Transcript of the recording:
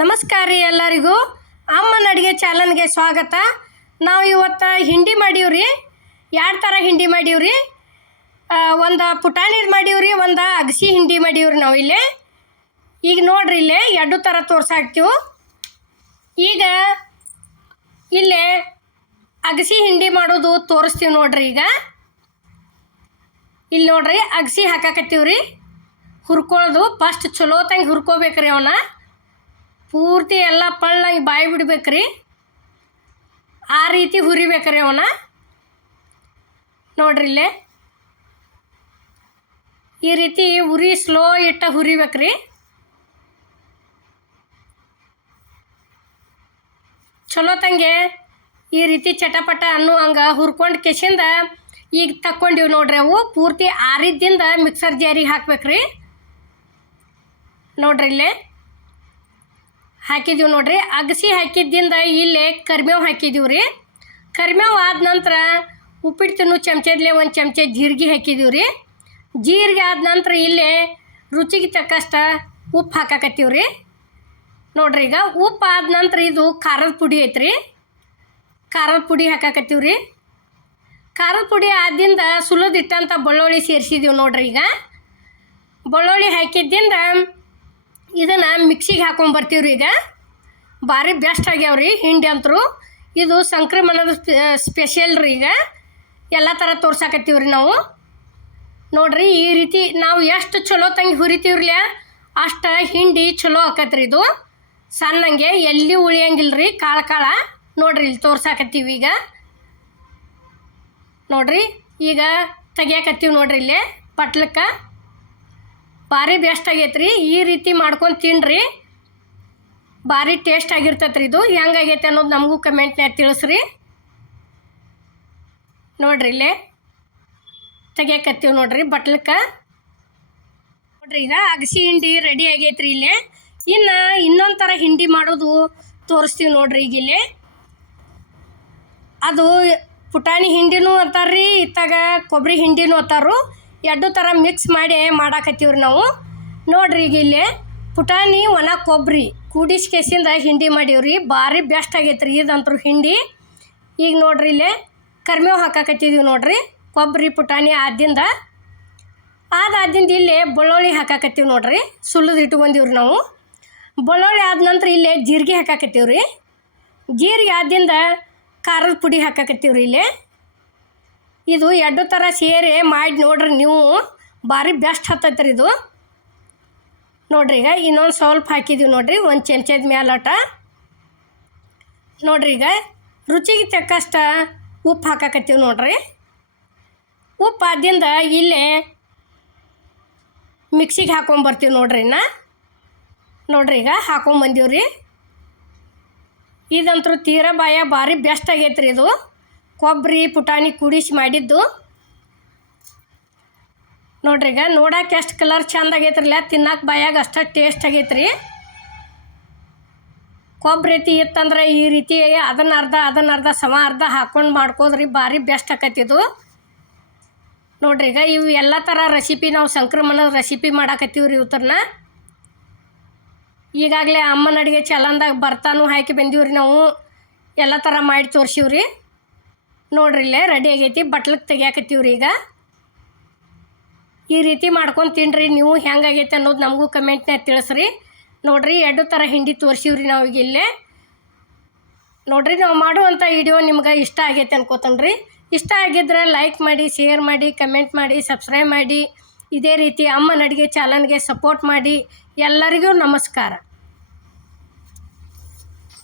ನಮಸ್ಕಾರ ರೀ ಎಲ್ಲರಿಗೂ. ಅಮ್ಮನ ಅಡುಗೆ ಚಾನಲ್ಗೆ ಸ್ವಾಗತ. ನಾವು ಇವತ್ತು ಹಿಂಡಿ ಮಾಡೀವ್ರಿ. ಎರಡು ಥರ ಹಿಂಡಿ ಮಾಡೀವ್ರಿ. ಒಂದು ಪುಟಾಣಿದು ಮಾಡೀವ್ರಿ, ಒಂದು ಅಗಸಿ ಹಿಂಡಿ ಮಾಡೀವ್ರಿ ನಾವು ಇಲ್ಲಿ. ಈಗ ನೋಡ್ರಿ ಇಲ್ಲೇ ಎರಡು ಥರ ತೋರ್ಸಾಕ್ತೀವಿ ಈಗ ಇಲ್ಲೇ ಅಗಸಿ ಹಿಂಡಿ ಮಾಡೋದು ತೋರಿಸ್ತೀವಿ ನೋಡ್ರಿ ಈಗ. ಇಲ್ಲಿ ನೋಡ್ರಿ ಅಗಸಿ ಹಾಕಾಕತ್ತೀವ್ರಿ. ಹುರ್ಕೊಳ್ಳೋದು ಫಸ್ಟ್ ಚಲೋತಂಗೆ ಹುರ್ಕೋಬೇಕ್ರಿ ಅವನ್ನ ಪೂರ್ತಿ ಎಲ್ಲ ಪಳ್ಳಾಗಿ ಬಾಯಿ ಬಿಡ್ಬೇಕ್ರಿ. ಆ ರೀತಿ ಹುರಿಬೇಕ್ರಿ ಅವನ. ನೋಡ್ರಿ ಇಲ್ಲೇ. ಈ ರೀತಿ ಉರಿ ಸ್ಲೋ ಇಟ್ಟ ಹುರಿಬೇಕ್ರಿ. ಚಲೋತಂಗೆ ಈ ರೀತಿ ಚಟಪಟ ಅನ್ನೋ ಹಂಗೆ ಹುರ್ಕೊಂಡು ಕೆಸಿಂದ ಈಗ ತಕ್ಕೊಂಡಿವಿ ನೋಡ್ರಿ ಅವು. ಪೂರ್ತಿ ಆರಿದ್ದಿಂದ ಮಿಕ್ಸರ್ ಜಾರಿಗೆ ಹಾಕ್ಬೇಕ್ರಿ. ನೋಡ್ರಿ ಇಲ್ಲೇ. ಹಾಕಿದ್ದೀವಿ ನೋಡ್ರಿ. ಅಗಸಿ ಹಾಕಿದ್ದಿಂದ ಇಲ್ಲೇ ಕರಿಬೇವು ಹಾಕಿದ್ದೀವಿ ರೀ. ಕರಿಬೇವು ಆದ ನಂತರ ಉಪ್ಪಿಟ್ಟು ಚಮಚದಲ್ಲೇ ಒಂದು ಚಮಚ ಜೀರಿಗೆ ಹಾಕಿದ್ದೀವಿ ರೀ. ಜೀರಿಗೆ ಆದ ನಂತರ ಇಲ್ಲೇ ರುಚಿಗೆ ತಕ್ಕಷ್ಟ ಉಪ್ಪು ಹಾಕಾಕತ್ತೀವಿ ರೀ. ನೋಡ್ರಿ ಈಗ ಉಪ್ಪು ಆದ ನಂತರ ಇದು ಖಾರದ ಪುಡಿ ಐತ್ರಿ. ಖಾರದ ಪುಡಿ ಹಾಕಾಕತ್ತೀವಿ ರೀ. ಖಾರದ ಪುಡಿ ಆದಿಂದ ಸುಲಿದಿಟ್ಟಂಥ ಬೆಳ್ಳುಳ್ಳಿ ಸೇರಿಸಿದ್ದೀವಿ ನೋಡ್ರಿ ಈಗ. ಬೆಳ್ಳುಳ್ಳಿ ಹಾಕಿದ್ದಿಂದ ಇದನ್ನು ಮಿಕ್ಸಿಗೆ ಹಾಕೊಂಡು ರೀ ಈಗ. ಭಾರಿ ಬೆಸ್ಟ್ ಆಗ್ಯಾವ್ರಿ ಹಿಂಡಿ ಅಂತರು ಇದು ಸಂಕ್ರಮಣದ ಸ್ಪೆಷಲ್ ರೀ ಈಗ. ಎಲ್ಲ ಥರ ತೋರ್ಸಾಕತ್ತೀವ್ರಿ ನಾವು. ನೋಡ್ರಿ ಈ ರೀತಿ ನಾವು ಎಷ್ಟು ಚಲೋ ತಂಗಿ ಹುರಿತೀವ್ರಲ್ಲ ಅಷ್ಟು ಹಿಂಡಿ ಚಲೋ ಆಕತ್ರಿ ಇದು. ಸಣ್ಣಂಗೆ ಎಲ್ಲಿ ಉಳಿಯಂಗಿಲ್ಲ ರೀ ಕಾಳು ಕಾಳ. ನೋಡ್ರಿ ಇಲ್ಲಿ ತೋರ್ಸಾಕತ್ತೀವಿ ಈಗ. ನೋಡ್ರಿ ಈಗ ತೆಗಿಯಾಕತ್ತೀವಿ ನೋಡ್ರಿ ಇಲ್ಲೇ, ಪಟ್ಲಕ್ಕೆ. ಭಾರಿ ಬೆಸ್ಟ್ ಆಗೈತೆ ರೀ ಈ ರೀತಿ ಮಾಡ್ಕೊಂಡು ತಿನ್ನಿರಿ ಭಾರಿ ಟೇಸ್ಟ್ ಆಗಿರ್ತೈತೆ ರೀ ಇದು. ಹೆಂಗಾಗೈತೆ ಅನ್ನೋದು ನಮಗೂ ಕಮೆಂಟ್ನ್ಯಾಗ ತಿಳಿಸ್ರಿ. ನೋಡ್ರಿ ಇಲ್ಲೇ. ತೆಗಿಯಕತ್ತೀವಿ ನೋಡ್ರಿ ಬಟ್ಲಕ್ಕೆ. ನೋಡ್ರಿ ಈಗ ಅಗಸಿ ಹಿಂಡಿ ರೆಡಿ ಆಗೈತೆ ರೀ ಇಲ್ಲೇ. ಇನ್ನು ಇನ್ನೊಂದು ಥರ ಹಿಂಡಿ ಮಾಡೋದು ತೋರಿಸ್ತೀವಿ ನೋಡ್ರಿ ಈಗ ಇಲ್ಲಿ. ಅದು ಪುಟಾಣಿ ಹಿಂಡಿನೂ ಅಂತಾರ್ರಿ, ಇತ್ತಾಗ ಕೊಬ್ಬರಿ ಹಿಂಡಿನೂ ಅಂತಾರು ಎರಡು ಥರ ಮಿಕ್ಸ್ ಮಾಡಿ ಮಾಡಾಕತ್ತೀವ್ರಿ ನಾವು. ನೋಡ್ರಿ ಈಗ ಇಲ್ಲಿ ಪುಟಾಣಿ, ಒಣ ಕೊಬ್ಬರಿ ಕೂಡಿಸಿ ಕೆಸಿಂದ ಹಿಂಡಿ ಮಾಡೀವ್ರಿ. ಭಾರಿ ಬೆಸ್ಟ್ ಆಗೈತೆ ರೀ ಇದಂತೂ ಹಿಂಡಿ. ಈಗ ನೋಡ್ರಿ ಇಲ್ಲಿ ಕರ್ಮೇವು ಹಾಕಾಕತ್ತಿದೀವಿ ನೋಡ್ರಿ. ಕೊಬ್ಬರಿ ಪುಟಾಣಿ ಆದಿಂದ ಆದಾದ್ದಿಂದ ಇಲ್ಲಿ ಬೆಳ್ಳುಳ್ಳಿ ಹಾಕಾಕತ್ತೀವಿ ನೋಡ್ರಿ. ಸುಲಿದು ಇಟ್ಕೊಂಡಿವ್ರಿ ನಾವು. ಬೆಳ್ಳುಳ್ಳಿ ಆದ ನಂತರ ಇಲ್ಲೇ ಜೀರಿಗೆ ಹಾಕಾಕತ್ತೀವ್ರಿ ಜೀರಿಗೆ ಆದ್ದಿಂದ ಖಾರದ ಪುಡಿ ಹಾಕಾಕತ್ತೀವ್ರಿ ಇಲ್ಲಿ. ಇದು ಎರಡು ಥರ ಸೇರಿ ಮಾಡಿ ನೋಡ್ರಿ ನೀವು. ಭಾರಿ ಬೆಸ್ಟ್ ಹತ್ತೈತೆ ಇದು. ನೋಡ್ರಿ ಈಗ ಇನ್ನೊಂದು ಸ್ವಲ್ಪ ಹಾಕಿದ್ದೀವಿ ನೋಡ್ರಿ, ಒಂದು ಚಮಚದ ಮ್ಯಾಲಟ ನೋಡ್ರಿ ಈಗ ರುಚಿಗೆ ತಕ್ಕಷ್ಟ ಉಪ್ಪು ಹಾಕಾಕತ್ತೀವಿ ನೋಡ್ರಿ. ಉಪ್ಪು ಆದ್ದರಿಂದ ಇಲ್ಲೇ ಮಿಕ್ಸಿಗೆ ಹಾಕೊಂಬರ್ತೀವಿ ನೋಡ್ರಿ ಇನ್ನು. ನೋಡ್ರಿ ಈಗ ಹಾಕೊಂಬಂದೀವಿ ರೀ ಇದಂತೂ ತೀರಾ ಬಾಯ ಭಾರಿ ಬೆಸ್ಟ್ ಆಗೈತೆ ರೀ ಇದು. ಕೊಬ್ಬರಿ ಪುಟಾಣಿ ಕೂಡಿಸಿ ಮಾಡಿದ್ದು. ನೋಡ್ರಿ ಈಗ ನೋಡಕ್ಕೆ ಎಷ್ಟು ಕಲರ್ ಚಂದ ಆಗೈತ್ರಲ್ಲ ತಿನ್ನಕ್ಕೆ ಬಾಯಾಗ ಅಷ್ಟು ಟೇಸ್ಟ್ ಆಗೈತ್ರಿ. ಕೊಬ್ಬರಿ ರೀತಿ ಇತ್ತಂದ್ರೆ ಈ ರೀತಿ ಅದನ್ನ ಅರ್ಧ ಅದನ್ನ ಅರ್ಧ ಸಮ ಅರ್ಧ ಹಾಕೊಂಡು ಮಾಡ್ಕೋದ್ರಿ ಭಾರಿ ಬೆಸ್ಟ್ ಆಕೈತಿ ಇದು. ನೋಡ್ರಿ ಈಗ ಇವು ಎಲ್ಲ ಥರ ರೆಸಿಪಿ ನಾವು ಸಂಕ್ರಮಣದ ರೆಸಿಪಿ ಮಾಡಾಕತ್ತೀವ್ರಿ ರೀ ಇವತ್ತನ್ನ ಈಗಾಗಲೇ ಅಮ್ಮನ ಅಡುಗೆ ಚಲನ್ದಾಗ ಬರ್ತಾನು ಹಾಕಿ ಬಂದೀವ್ರಿ ನಾವು. ಎಲ್ಲ ಥರ ಮಾಡಿ ತೋರ್ಸಿವ್ರಿ. ನೋಡ್ರಿ ಇಲ್ಲೇ ರೆಡಿ ಆಗೈತಿ ಬಟ್ಲಕ್ಕೆ ರೀ ಈಗ. ಈ ರೀತಿ ಮಾಡ್ಕೊಂಡು ತಿನ್ನಿರಿ ನೀವು ಹೆಂಗಾಗೈತೆ ಅನ್ನೋದು ನಮಗೂ ಕಮೆಂಟ್ನಾಗ ತಿಳಿಸ್ರಿ. ನೋಡ್ರಿ, ಎರಡು ಥರ ಹಿಂಡಿ ತೋರಿಸಿವ್ರಿ ನಾವು ಈಗ ಇಲ್ಲೇ. ನೋಡ್ರಿ, ನಾವು ಮಾಡುವಂಥ ವಿಡಿಯೋ ನಿಮ್ಗೆ ಇಷ್ಟ ಆಗೈತೆ ಅನ್ಕೋತನ್ರಿ. ಇಷ್ಟ ಆಗಿದ್ರೆ ಲೈಕ್ ಮಾಡಿ ಶೇರ್ ಮಾಡಿ ಕಮೆಂಟ್ ಮಾಡಿ ಸಬ್ಸ್ಕ್ರೈಬ್ ಮಾಡಿ. ಇದೇ ರೀತಿ ಅಮ್ಮನ ಅಡುಗೆ ಚಾನಲ್ಗೆ ಸಪೋರ್ಟ್ ಮಾಡಿ. ಎಲ್ಲರಿಗೂ ನಮಸ್ಕಾರ.